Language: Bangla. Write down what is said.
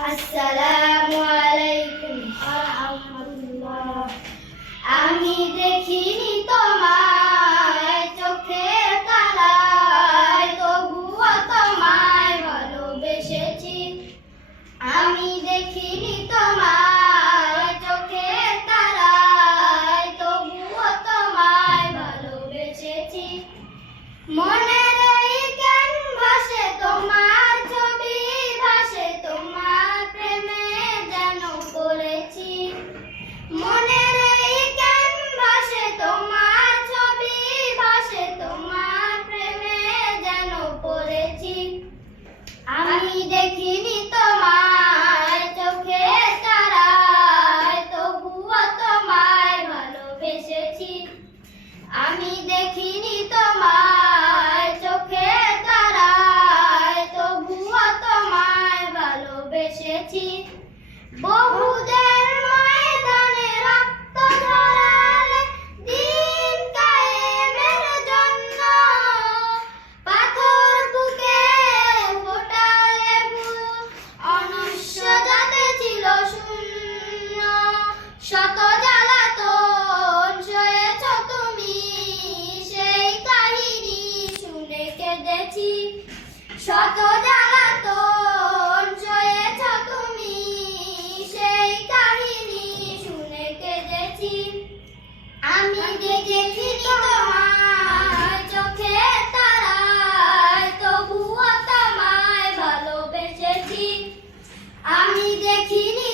আসসালামু আলাইকুম। আমি দেখিনি তোমায় চোখের তারায় তবুও তোমায় ভালোবেসেছি। আমি দেখিনি তোমায় মনের দেখিনি তোমায়, চোখে তারায়, তবুও তোমায় ভালোবেসেছি। আমি দেখিনি তোমায়, চোখে তারায়, তবুও তোমায় ভালোবেসেছি। বহুদের শত সেই কাহিনী শুনে আমি দেখেছি তোমার চোখে তবুও তোমায় ভালোবেসেছি। আমি দেখিনি